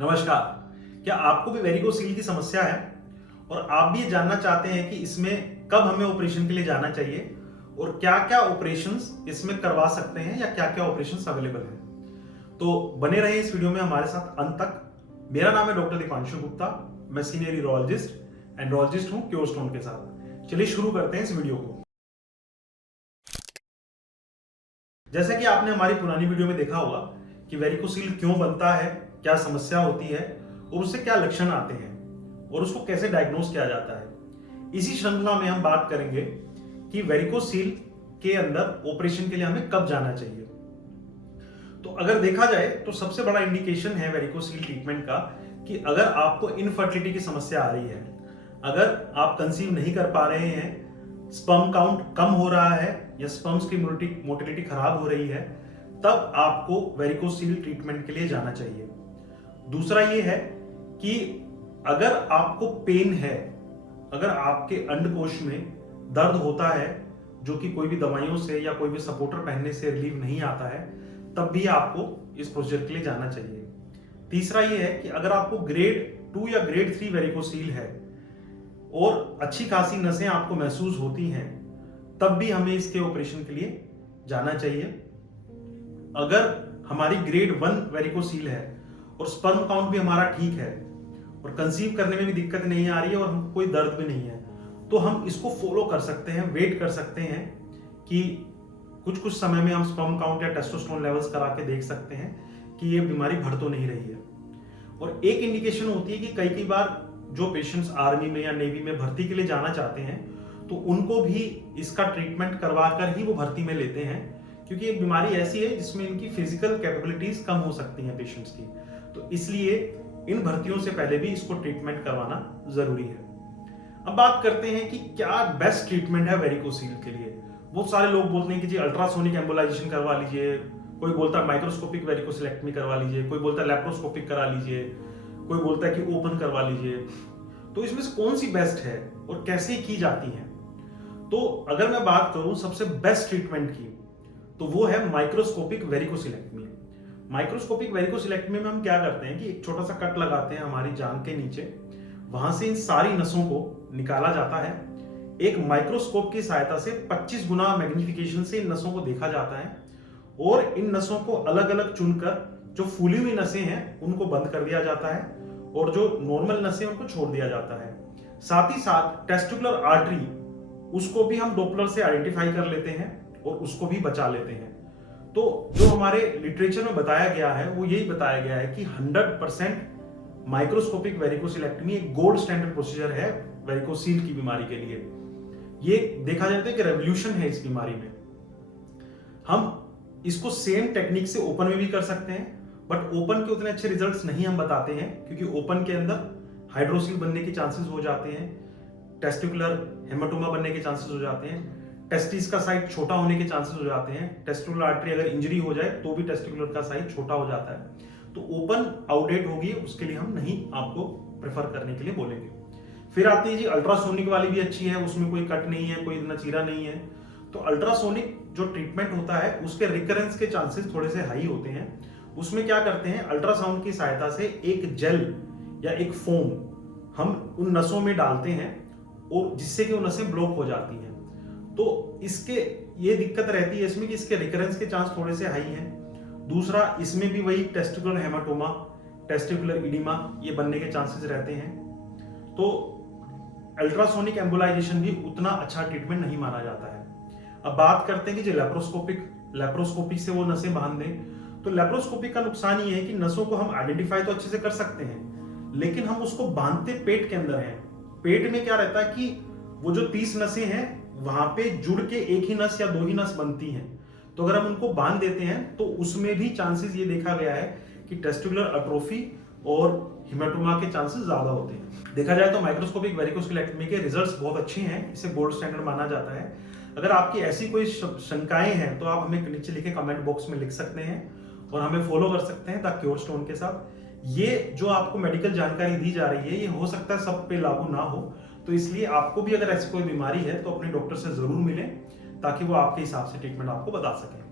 नमस्कार। क्या आपको भी वेरिकोसील की समस्या है और आप भी ये जानना चाहते हैं कि इसमें कब हमें ऑपरेशन के लिए जाना चाहिए और क्या क्या ऑपरेशंस इसमें करवा सकते हैं या क्या क्या ऑपरेशंस अवेलेबल हैं? तो बने रहे इस वीडियो में हमारे साथ अंत तक। मेरा नाम है डॉक्टर दीपांशु गुप्ता। मैं सीनियर एंड्रोलॉजिस्ट हूं क्योर स्टोन के साथ। चलिए शुरू करते हैं इस वीडियो को। जैसा कि आपने हमारी पुरानी वीडियो में देखा होगा कि वेरिकोसील क्यों बनता है, क्या समस्या होती है और उससे क्या लक्षण आते हैं और उसको कैसे डायग्नोज किया जाता है। इसी श्रृंखला में हम बात करेंगे कि वेरिकोसील के अंदर ऑपरेशन के लिए हमें कब जाना चाहिए। तो अगर देखा जाए तो सबसे बड़ा इंडिकेशन है वेरिकोसील ट्रीटमेंट का कि अगर आपको इनफर्टिलिटी की समस्या आ रही है, अगर आप कंसीव नहीं कर पा रहे हैं, स्पर्म काउंट कम हो रहा है या स्पर्म्स की मोटिलिटी खराब हो रही है, तब आपको वेरिकोसील ट्रीटमेंट के लिए जाना चाहिए। दूसरा ये है कि अगर आपको पेन है, अगर आपके अंडकोश में दर्द होता है जो कि कोई भी दवाइयों से या कोई भी सपोर्टर पहनने से रिलीफ नहीं आता है, तब भी आपको इस प्रोसीजर के लिए जाना चाहिए। तीसरा ये है कि अगर आपको ग्रेड 2 या ग्रेड 3 वेरिकोसील है और अच्छी खासी नसें आपको महसूस होती हैं, तब भी हमें इसके ऑपरेशन के लिए जाना चाहिए। अगर हमारी ग्रेड 1 वेरिकोसील है और स्पर्म काउंट भी हमारा ठीक है और कंसीव करने में भी दिक्कत नहीं आ रही है और हमको कोई दर्द भी नहीं है, तो हम इसको फॉलो कर सकते हैं, वेट कर सकते हैं कि कुछ समय में हम स्पर्म काउंट या टेस्टोस्टेरोन लेवल्स करा के देख सकते हैं कि ये बीमारी बढ़ तो नहीं रही है। और एक इंडिकेशन होती है कि कई बार जो पेशेंट्स आर्मी में या नेवी में भर्ती के लिए जाना चाहते हैं, तो उनको भी इसका ट्रीटमेंट करवा कर ही वो भर्ती में लेते हैं, क्योंकि ये बीमारी ऐसी है जिसमें इनकी फिजिकल कैपेबिलिटीज कम हो सकती हैं पेशेंट्स की। तो इसलिए इन भर्तियों से पहले भी इसको ट्रीटमेंट करवाना जरूरी है। अब बात करते हैं कि क्या बेस्ट ट्रीटमेंट है वेरिकोसील के लिए। बहुत सारे लोग बोलते हैं कि जी अल्ट्रासोनिक एम्बोलाइजेशन करवा लीजिए, कोई बोलता है माइक्रोस्कोपिक वेरिकोसिलेक्टमी करवा लीजिए, कोई बोलता है लैप्रोस्कोपिक करा लीजिए, कोई बोलता है कि ओपन करवा लीजिए। तो इसमें से कौन सी बेस्ट है और कैसे की जाती है? तो अगर मैं बात करूं सबसे बेस्ट ट्रीटमेंट की, तो वो है माइक्रोस्कोपिक वेरिकोसिलेक्टमी। माइक्रोस्कोपिक वेरिकोसिलेक्टमी में हम क्या करते हैं कि एक छोटा सा कट लगाते हैं हमारी जांघ के नीचे, वहां से इन सारी नसों को निकाला जाता है। एक माइक्रोस्कोप की सहायता से 25 गुना मैग्निफिकेशन से इन नसों को देखा जाता है और इन नसों को अलग अलग चुनकर जो फूली हुई नसें हैं उनको बंद कर दिया जाता है और जो नॉर्मल नसें उनको छोड़ दिया जाता है। साथ ही साथ टेस्टिकुलर आर्टरी, उसको भी हम डॉपलर से आइडेंटिफाई कर लेते हैं और उसको भी बचा लेते हैं। तो जो हमारे लिटरेचर में बताया गया है वो यही बताया गया है कि 100% माइक्रोस्कोपिक वेरिकोसिलेक्टमी एक गोल्ड स्टैंडर्ड प्रोसीजर है वेरिकोसील की बीमारी के लिए। ये देखा जाता है कि रेवोल्यूशन है इस बीमारी में। हम इसको सेम टेक्निक से ओपन में भी कर सकते हैं, बट ओपन के उतने अच्छे रिजल्ट्स नहीं हम बताते हैं, क्योंकि ओपन के अंदर हाइड्रोसील बनने के चांसेस हो जाते हैं, टेस्टिकुलर हेमाटोमा बनने के चांसेस हो जाते हैं, टेस्टिस का साइज छोटा होने के चांसेस हो जाते हैं, टेस्टिकुलर आर्टरी अगर इंजरी हो जाए तो भी टेस्टिकुलर का साइज छोटा हो जाता है। तो ओपन आउटडेट होगी, उसके लिए हम नहीं आपको प्रेफर करने के लिए बोलेंगे। फिर आती है जी अल्ट्रासोनिक वाली भी अच्छी है, उसमें कोई कट नहीं है, कोई इतना चीरा नहीं है। तो अल्ट्रासोनिक जो ट्रीटमेट होता है उसके रिकरेंस के चांसेस थोड़े से हाई होते हैं। उसमें क्या करते हैं, अल्ट्रासाउंड की सहायता से एक जेल या एक फोम हम उन नसों में डालते हैं और जिससे कि वो नसें ब्लॉक हो जाती हैं। तो इसके ये दिक्कत रहती है इसमें कि इसके रिकरेंस के चांस थोड़े से हाई हैं। दूसरा, इसमें भी वही टेस्टिकुलर हेमाटोमा, टेस्टिकुलर इडिमा ये बनने के चांसेस रहते हैं। तो अल्ट्रासोनिक एम्बोलाइजेशन भी उतना अच्छा ट्रीटमेंट नहीं माना जाता है। अब बात करते हैं कि जो लैप्रोस्कोपी से वो नसें बांध दें, तो लैप्रोस्कोपी का नुकसान ये है कि नसों को हम आइडेंटिफाई तो अच्छे से कर सकते हैं, लेकिन हम उसको बांधते पेट के अंदर हैं। पेट में क्या रहता है कि वो जो 30 नसें हैं वहां पे जुड़ के एक ही नस या 2 ही नस बनती हैं। तो अगर हम उनको बांध देते हैं तो उसमें भी चांसेस ये देखा गया है कि टेस्टिकुलर अट्रोफी और हिमेटोमा के चांसेस ज्यादा होते हैं। देखा जाए तो माइक्रोस्कोपिक वेरिकोसिलेक्टमी के रिजल्ट्स बहुत अच्छे हैं, इसे गोल्ड स्टैंडर्ड माना जाता है। अगर आपकी ऐसी कोई शंकाएं हैं तो आप हमें नीचे लिखे कमेंट बॉक्स में लिख सकते हैं और हमें फॉलो कर सकते हैं द क्योर स्टोन के साथ। ये जो आपको मेडिकल जानकारी दी जा रही है ये हो सकता है सब पे लागू ना हो, तो इसलिए आपको भी अगर ऐसी कोई बीमारी है तो अपने डॉक्टर से जरूर मिलें ताकि वो आपके हिसाब से ट्रीटमेंट आपको बता सकें।